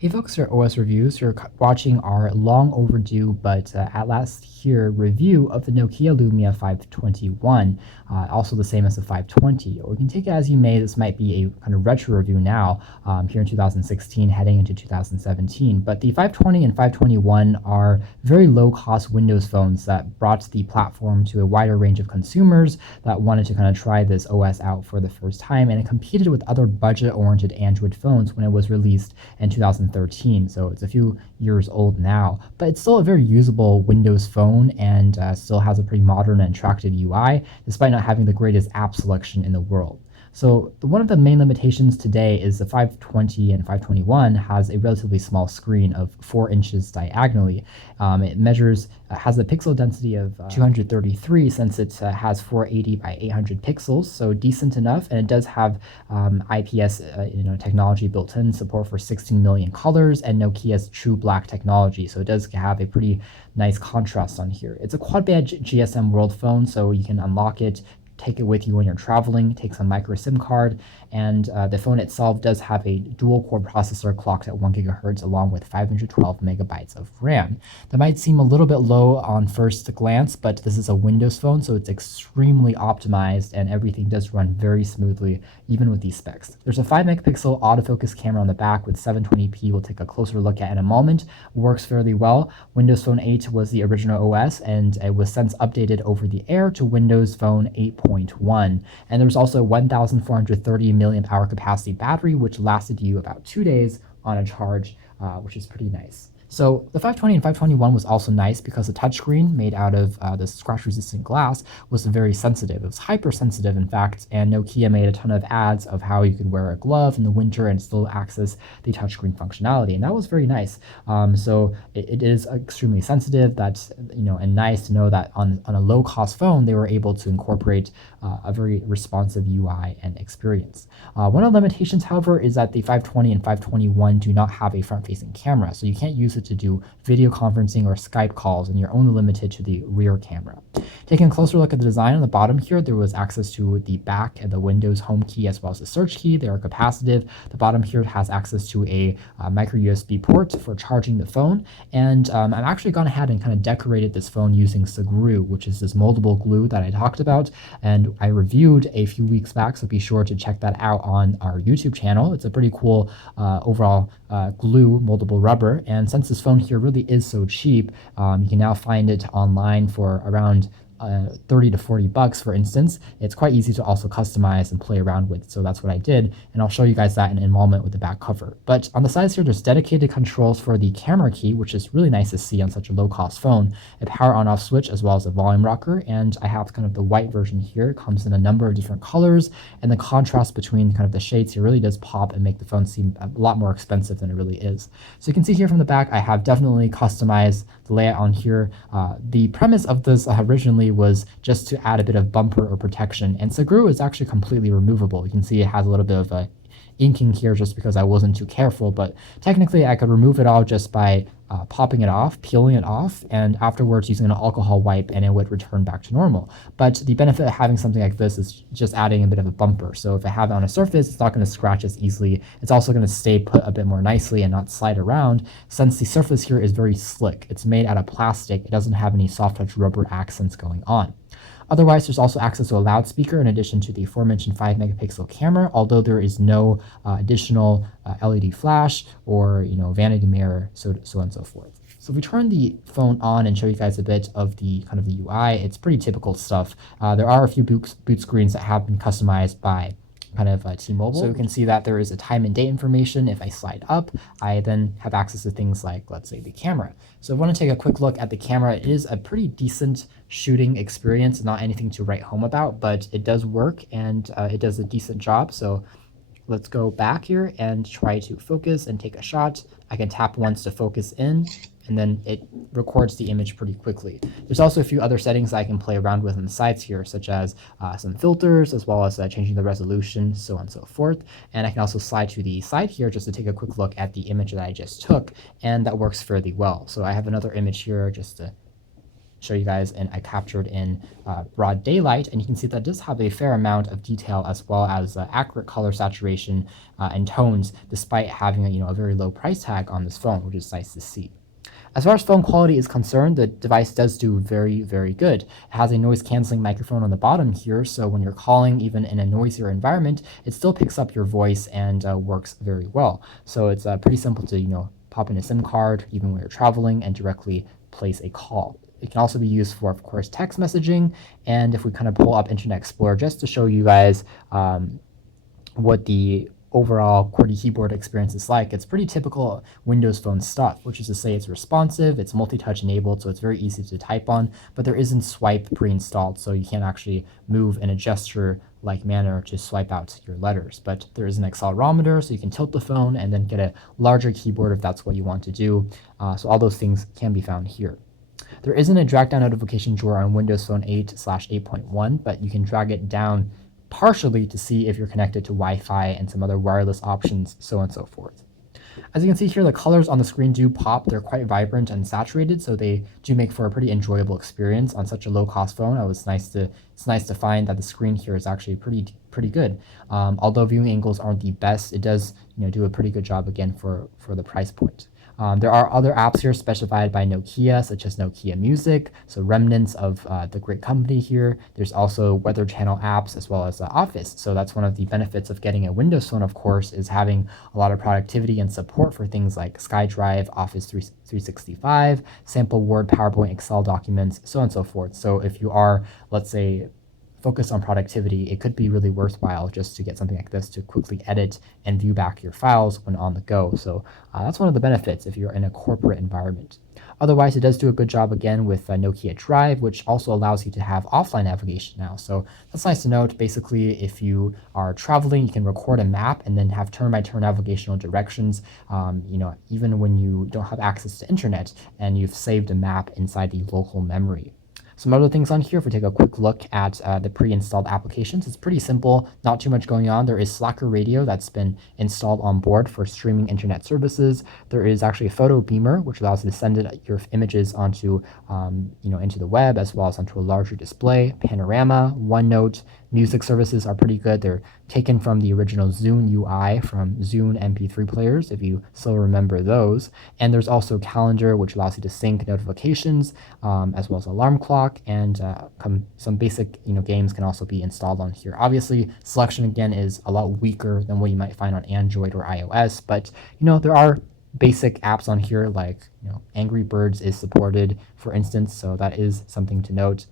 Hey folks, our OS reviews. You're watching our long overdue but at last here review of the Nokia Lumia 521, also the same as the 520. Or you can take it as you may. This might be a kind of retro review now here in 2016 heading into 2017. But the 520 and 521 are very low-cost Windows phones that brought the platform to a wider range of consumers that wanted to kind of try this OS out for the first time, and it competed with other budget-oriented Android phones when it was released in 2013, so it's a few years old now, but it's still a very usable Windows phone and still has a pretty modern and attractive UI, despite not having the greatest app selection in the world. So one of the main limitations today is the 520 and 521 has a relatively small screen of 4 inches diagonally. It has a pixel density of 233 since it has 480 by 800 pixels, so decent enough, and it does have IPS technology built in, support for 16 million colors, and Nokia's True Black technology, so it does have a pretty nice contrast on here. It's a quad-band GSM World phone, so you can unlock it, take it with you when you're traveling, takes a micro SIM card, and the phone itself does have a dual-core processor clocked at 1 gigahertz along with 512 megabytes of RAM. That might seem a little bit low on first glance, but this is a Windows phone, so it's extremely optimized and everything does run very smoothly, even with these specs. There's a 5 megapixel autofocus camera on the back with 720p we'll take a closer look at in a moment. Works fairly well. Windows Phone 8 was the original OS, and it was since updated over the air to Windows Phone 8.1. And there's also 1,430 milliamp hour capacity battery, which lasted you about 2 days on a charge, which is pretty nice. So the 520 and 521 was also nice because the touchscreen made out of the scratch-resistant glass was very sensitive. It was hypersensitive, in fact, and Nokia made a ton of ads of how you could wear a glove in the winter and still access the touchscreen functionality, and that was very nice. So it is extremely sensitive. That's and nice to know that on a low-cost phone they were able to incorporate a very responsive UI and experience. One of the limitations, however, is that the 520 and 521 do not have a front-facing camera, so you can't use it to do video conferencing or Skype calls, and you're only limited to the rear camera. Taking a closer look at the design on the bottom here, there was access to the back and the Windows home key as well as the search key. They are capacitive. The bottom here has access to a micro USB port for charging the phone, and I've actually gone ahead and kind of decorated this phone using Sagru, which is this moldable glue that I talked about and I reviewed a few weeks back, so be sure to check that out on our YouTube channel. It's a pretty cool overall glue moldable rubber, and since this phone here really is so cheap, you can now find it online for around 30 to 40 bucks, for instance. It's quite easy to also customize and play around with, so that's what I did, and I'll show you guys that in a moment with the back cover. But on the sides here, there's dedicated controls for the camera key, which is really nice to see on such a low-cost phone, a power on-off switch as well as a volume rocker, and I have kind of the white version here. It comes in a number of different colors, and the contrast between kind of the shades here really does pop and make the phone seem a lot more expensive than it really is. So you can see here from the back, I have definitely customized the layout on here. The premise of this originally was just to add a bit of bumper or protection, and Sagru is actually completely removable. You can see it has a little bit of inking here just because I wasn't too careful, but technically I could remove it all just by popping it off, peeling it off, and afterwards using an alcohol wipe, and it would return back to normal. But the benefit of having something like this is just adding a bit of a bumper. So if I have it on a surface, it's not going to scratch as easily. It's also going to stay put a bit more nicely and not slide around, since the surface here is very slick. It's made out of plastic. It doesn't have any soft touch rubber accents going on. Otherwise, there's also access to a loudspeaker in addition to the aforementioned 5 megapixel camera, although there is no additional LED flash or vanity mirror, so on and so forth. So if we turn the phone on and show you guys a bit of the kind of the UI, it's pretty typical stuff. There are a few boot screens that have been customized by kind of T-Mobile. So you can see that there is a time and date information. If I slide up, I then have access to things like, let's say, the camera. So if I want to take a quick look at the camera, it is a pretty decent shooting experience, not anything to write home about, but it does work and it does a decent job. So let's go back here and try to focus and take a shot. I can tap once to focus in, and then it records the image pretty quickly. There's also a few other settings I can play around with on the sides here, such as some filters, as well as changing the resolution, so on and so forth. And I can also slide to the side here just to take a quick look at the image that I just took, and that works fairly well. So I have another image here just to show you guys, and I captured in broad daylight, and you can see that it does have a fair amount of detail as well as accurate color saturation and tones, despite having a very low price tag on this phone, which is nice to see. As far as phone quality is concerned, the device does do very, very good. It has a noise canceling microphone on the bottom here, so when you're calling, even in a noisier environment, it still picks up your voice and works very well. So it's pretty simple to, pop in a SIM card, even when you're traveling, and directly place a call. It can also be used for, of course, text messaging. And if we kind of pull up Internet Explorer just to show you guys what the overall QWERTY keyboard experience is like, it's pretty typical Windows Phone stuff, which is to say it's responsive, it's multi-touch enabled, so it's very easy to type on, but there isn't swipe pre-installed, so you can't actually move in a gesture-like manner to swipe out your letters. But there is an accelerometer, so you can tilt the phone and then get a larger keyboard if that's what you want to do. So all those things can be found here. There isn't a drag down notification drawer on Windows Phone 8/8.1, but you can drag it down partially to see if you're connected to Wi-Fi and some other wireless options, so on and so forth. As you can see here, the colors on the screen do pop. They're quite vibrant and saturated, so they do make for a pretty enjoyable experience on such a low-cost phone. It's nice to find that the screen here is actually pretty good. Although viewing angles aren't the best, it does do a pretty good job again for the price point. There are other apps here specified by Nokia, such as Nokia Music, so remnants of the great company here. There's also Weather Channel apps as well as Office. So that's one of the benefits of getting a Windows Phone, of course, is having a lot of productivity and support for things like SkyDrive, Office 365, sample Word, PowerPoint, Excel documents, so on and so forth. So if you are, let's say, focus on productivity, it could be really worthwhile just to get something like this to quickly edit and view back your files when on the go. So that's one of the benefits if you're in a corporate environment. Otherwise, it does do a good job again with Nokia Drive, which also allows you to have offline navigation now. So that's nice to note. Basically, if you are traveling, you can record a map and then have turn-by-turn navigational directions, even when you don't have access to internet and you've saved a map inside the local memory. Some other things on here, if we take a quick look at the pre-installed applications, it's pretty simple, not too much going on. There is Slacker Radio that's been installed on board for streaming internet services. There is actually a photo beamer, which allows you to send your images onto, into the web as well as onto a larger display. Panorama, OneNote, music services are pretty good. They're taken from the original Zune UI from Zune MP3 players, if you still remember those. And there's also Calendar, which allows you to sync notifications, as well as alarm clock, and some basic games can also be installed on here. Obviously, selection again is a lot weaker than what you might find on Android or iOS, but there are basic apps on here like Angry Birds is supported, for instance, so that is something to note.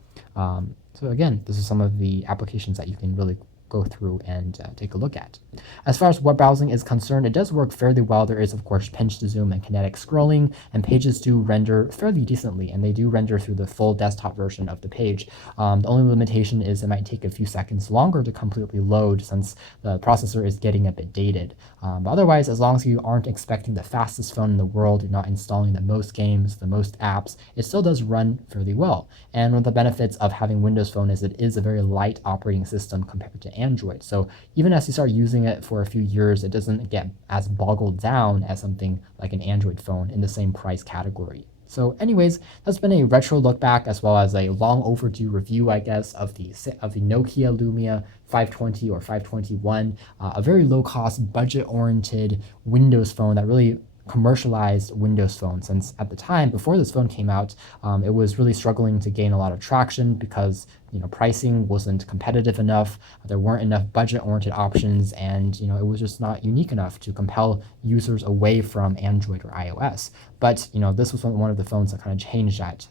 So again, this is some of the applications that you can really go through and take a look at. As far as web browsing is concerned, it does work fairly well. There is, of course, pinch to zoom and kinetic scrolling, and pages do render fairly decently, and they do render through the full desktop version of the page. The only limitation is it might take a few seconds longer to completely load since the processor is getting a bit dated. But otherwise, as long as you aren't expecting the fastest phone in the world, you're not installing the most games, the most apps, it still does run fairly well. And one of the benefits of having Windows Phone is it is a very light operating system compared to Android. So even as you start using it for a few years, it doesn't get as boggled down as something like an Android phone in the same price category. So anyways, that's been a retro look back as well as a long overdue review, I guess, of the Nokia Lumia 520 or 521, a very low cost, budget oriented Windows phone that really commercialized Windows Phone, since at the time before this phone came out, it was really struggling to gain a lot of traction because pricing wasn't competitive enough, there weren't enough budget-oriented options, and it was just not unique enough to compel users away from Android or iOS. But this was one of the phones that kind of changed that,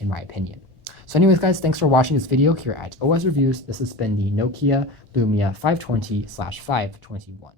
in my opinion. So anyways, guys, thanks for watching this video here at OS Reviews. This has been the Nokia Lumia 520/521.